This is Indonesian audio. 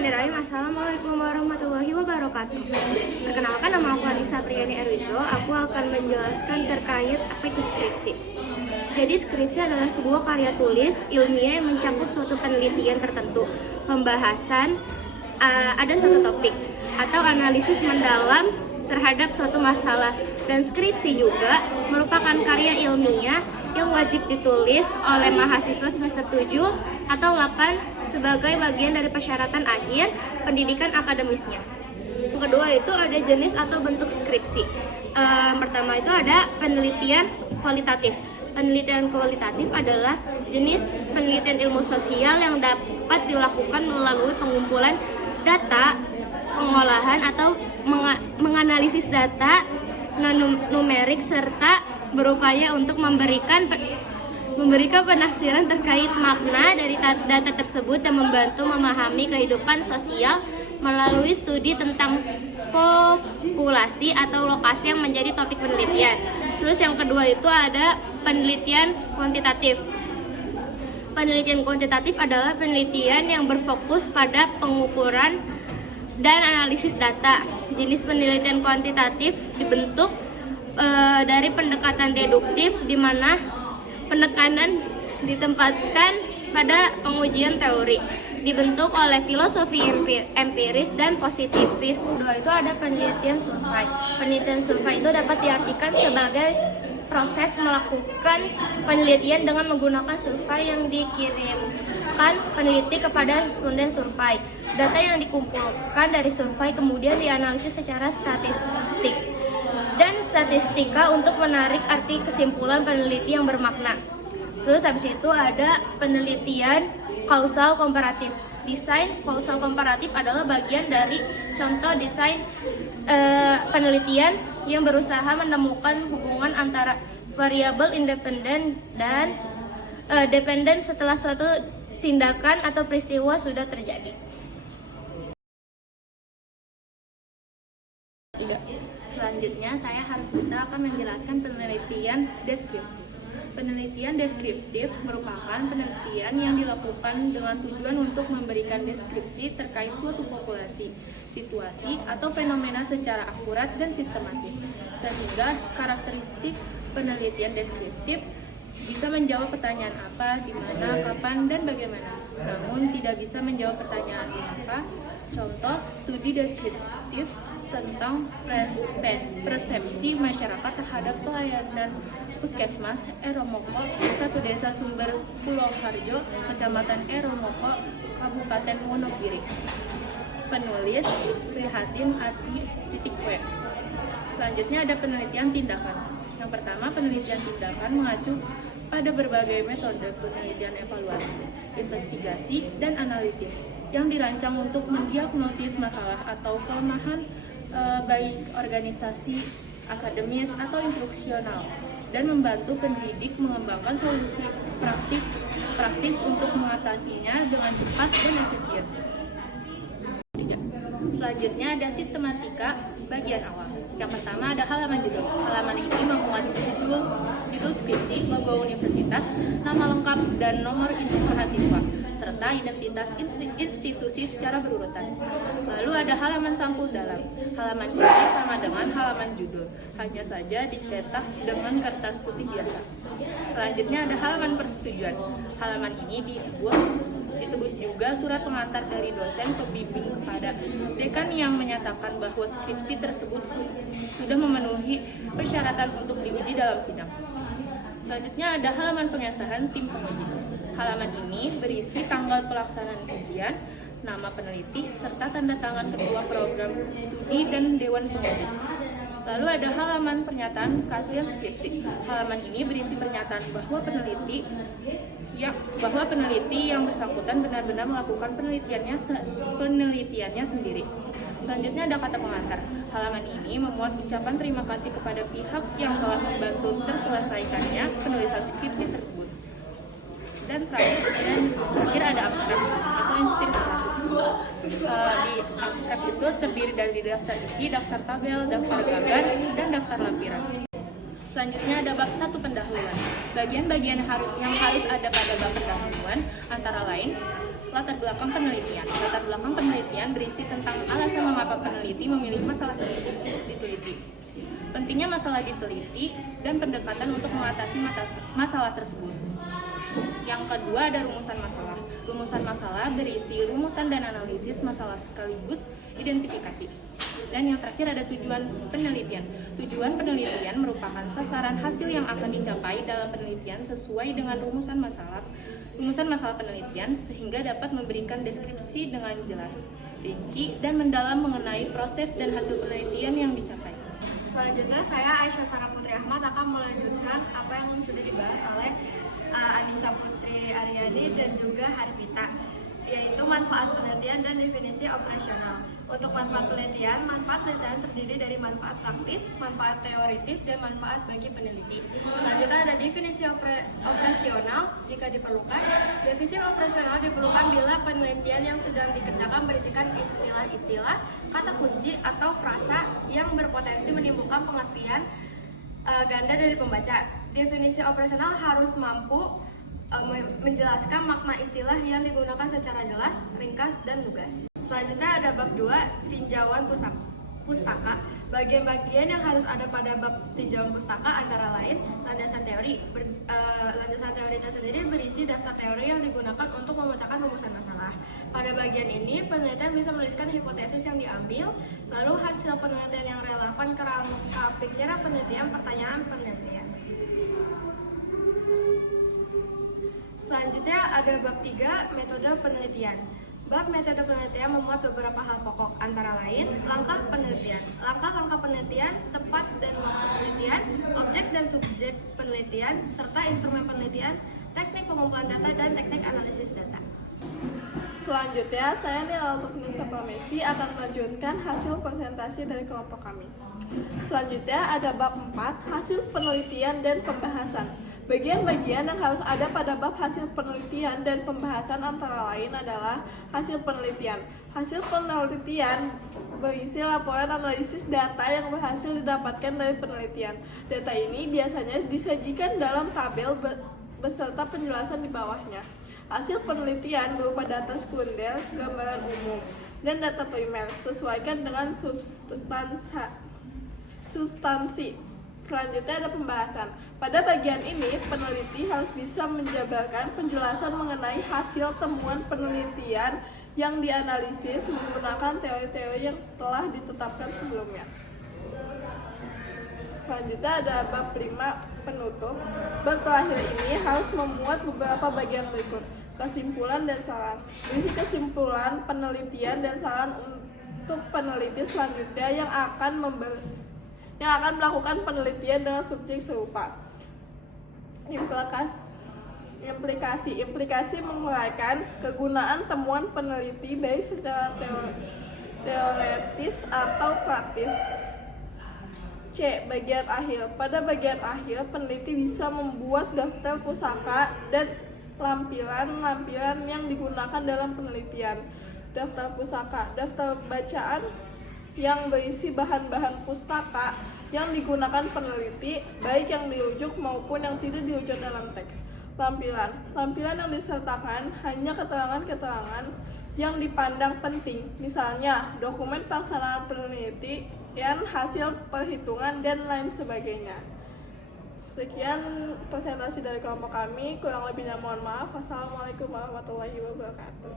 Bismillahirrahmanirrahim. Assalamualaikum warahmatullahi wabarakatuh. Perkenalkan, nama aku Anissa Priyani Erwindo. Aku akan menjelaskan terkait apa itu skripsi. Jadi skripsi adalah sebuah karya tulis ilmiah yang mencakup suatu penelitian tertentu, pembahasan ada suatu topik atau analisis mendalam terhadap suatu masalah. Dan skripsi juga merupakan karya ilmiah yang wajib ditulis oleh mahasiswa semester 7 atau 8 sebagai bagian dari persyaratan akhir pendidikan akademisnya. Yang kedua itu ada jenis atau bentuk skripsi. Pertama itu ada penelitian kualitatif. Penelitian kualitatif adalah jenis penelitian ilmu sosial yang dapat dilakukan melalui pengumpulan data, pengolahan atau menganalisis data numerik serta berupaya untuk memberikan penafsiran terkait makna dari data tersebut dan membantu memahami kehidupan sosial melalui studi tentang populasi atau lokasi yang menjadi topik penelitian. Terus yang kedua itu ada penelitian kuantitatif. Penelitian kuantitatif adalah penelitian yang berfokus pada pengukuran dan analisis data. Jenis penelitian kuantitatif dibentuk dari pendekatan deduktif, di mana penekanan ditempatkan pada pengujian teori, dibentuk oleh filosofi empiris dan positivis. Kedua itu ada penelitian survei. Penelitian survei itu dapat diartikan sebagai proses melakukan penelitian dengan menggunakan survei yang dikirimkan peneliti kepada responden survei. Data yang dikumpulkan dari survei kemudian dianalisis secara statistik dan statistika untuk menarik arti kesimpulan peneliti yang bermakna. Terus habis itu ada penelitian kausal komparatif. Desain kausal komparatif adalah bagian dari contoh desain penelitian yang berusaha menemukan hubungan antara variabel independen dan dependen setelah suatu tindakan atau peristiwa sudah terjadi. Selanjutnya, saya Harfita akan menjelaskan penelitian deskriptif. Penelitian deskriptif merupakan penelitian yang dilakukan dengan tujuan untuk memberikan deskripsi terkait suatu populasi, situasi, atau fenomena secara akurat dan sistematis. Sehingga karakteristik penelitian deskriptif bisa menjawab pertanyaan apa, di mana, kapan, dan bagaimana. Namun tidak bisa menjawab pertanyaan apa. Contoh studi deskriptif tentang persepsi masyarakat terhadap pelayanan Puskesmas Eromoko, satu desa Sumber Pulau Harjo, Kecamatan Eromoko, Kabupaten Wonogiri. Penulis Prihatin Ati.W. Selanjutnya ada penelitian tindakan. Yang pertama, penelitian tindakan mengacu pada berbagai metode penelitian evaluasi, investigasi, dan analitis yang dirancang untuk mendiagnosis masalah atau kelemahan baik organisasi, akademis, atau instruksional, dan membantu pendidik mengembangkan solusi praktis untuk mengatasinya dengan cepat dan efisien. Selanjutnya ada sistematika bagian awal. Yang pertama ada halaman judul. Halaman ini memuat judul skripsi, logo universitas, nama lengkap dan nomor induk mahasiswa, serta identitas institusi secara berurutan. Lalu ada halaman sampul dalam. Halaman ini sama dengan halaman judul, hanya saja dicetak dengan kertas putih biasa. Selanjutnya ada halaman persetujuan. Halaman ini disebut juga surat pengantar dari dosen pembimbing kepada dekan yang menyatakan bahwa skripsi tersebut sudah memenuhi persyaratan untuk diuji dalam sidang. Selanjutnya ada halaman pengesahan tim penguji. Halaman ini berisi tanggal pelaksanaan ujian, nama peneliti, serta tanda tangan ketua program studi dan dewan penguji. Lalu ada halaman pernyataan keaslian skripsi. Halaman ini berisi pernyataan bahwa peneliti yang bersangkutan benar-benar melakukan penelitiannya sendiri. Selanjutnya ada kata pengantar. Halaman ini memuat ucapan terima kasih kepada pihak yang telah membantu terselesaikannya penulisan skripsi tersebut. Dan terakhir ada abstrak atau instruksi. Di abstrak itu terdiri dari daftar isi, daftar tabel, daftar gambar, dan daftar lampiran. Selanjutnya ada bab 1 pendahuluan. Bagian-bagian yang harus ada pada bab pendahuluan antara lain Latar belakang penelitian. Latar belakang penelitian berisi tentang alasan mengapa peneliti memilih masalah tersebut untuk diteliti. Pentingnya masalah diteliti dan pendekatan untuk mengatasi masalah tersebut. Yang kedua ada rumusan masalah. Rumusan masalah berisi rumusan dan analisis masalah sekaligus identifikasi. Dan yang terakhir ada tujuan penelitian. Tujuan penelitian merupakan sasaran hasil yang akan dicapai dalam penelitian sesuai dengan rumusan masalah penelitian sehingga dapat memberikan deskripsi dengan jelas, rinci, dan mendalam mengenai proses dan hasil penelitian yang dicapai. Selanjutnya saya Aisyah Sarah Putri Ahmad akan melanjutkan apa yang sudah dibahas oleh Anissa Putri Aryani dan juga Harvita, yaitu manfaat penelitian dan definisi operasional. Untuk manfaat penelitian terdiri dari manfaat praktis, manfaat teoritis, dan manfaat bagi peneliti. Selanjutnya ada definisi operasional jika diperlukan. Definisi operasional diperlukan bila penelitian yang sedang dikerjakan berisikan istilah-istilah, kata kunci, atau frasa yang berpotensi menimbulkan pengertian ganda dari pembaca. Definisi operasional harus mampu menjelaskan makna istilah yang digunakan secara jelas, ringkas, dan lugas. Selanjutnya ada bab 2, tinjauan pustaka. Bagian-bagian yang harus ada pada bab tinjauan pustaka antara lain landasan teori. Landasan teori itu sendiri berisi daftar teori yang digunakan untuk memecahkan rumusan masalah. Pada bagian ini, penelitian bisa menuliskan hipotesis yang diambil, lalu hasil penelitian yang relevan kerangka pikiran penelitian, pertanyaan penelitian. Selanjutnya ada bab 3, metode penelitian. Bab metode penelitian memuat beberapa hal pokok, antara lain langkah penelitian, langkah-langkah penelitian, tepat dan waktu penelitian, objek dan subjek penelitian, serta instrumen penelitian, teknik pengumpulan data, dan teknik analisis data. Selanjutnya, saya Nila Nisa Pramesti akan melanjutkan hasil presentasi dari kelompok kami. Selanjutnya ada bab 4, hasil penelitian dan pembahasan. Bagian-bagian yang harus ada pada bab hasil penelitian dan pembahasan antara lain adalah hasil penelitian. Hasil penelitian berisi laporan analisis data yang berhasil didapatkan dari penelitian. Data ini biasanya disajikan dalam tabel beserta penjelasan di bawahnya. Hasil penelitian berupa data sekunder, gambaran umum, dan data primer, sesuaikan dengan substansi. Selanjutnya ada pembahasan. Pada bagian ini, peneliti harus bisa menjabarkan penjelasan mengenai hasil temuan penelitian yang dianalisis menggunakan teori-teori yang telah ditetapkan sebelumnya. Selanjutnya ada bab 5, penutup. Bab terakhir ini harus memuat beberapa bagian berikut: kesimpulan dan saran. Berisi kesimpulan, penelitian, dan saran untuk peneliti selanjutnya yang akan melakukan penelitian dengan subjek serupa. Implikasi menguraikan kegunaan temuan peneliti baik secara teoretis atau praktis. C. Bagian akhir. Pada bagian akhir, peneliti bisa membuat daftar pusaka dan lampiran yang digunakan dalam penelitian. Daftar pusaka, daftar bacaan yang berisi bahan-bahan pustaka yang digunakan peneliti, baik yang dirujuk maupun yang tidak dirujuk dalam teks. Lampiran yang disertakan hanya keterangan-keterangan yang dipandang penting, misalnya dokumen pelaksanaan penelitian, hasil perhitungan, dan lain sebagainya. Sekian presentasi dari kelompok kami, kurang lebihnya mohon maaf. Wassalamualaikum warahmatullahi wabarakatuh.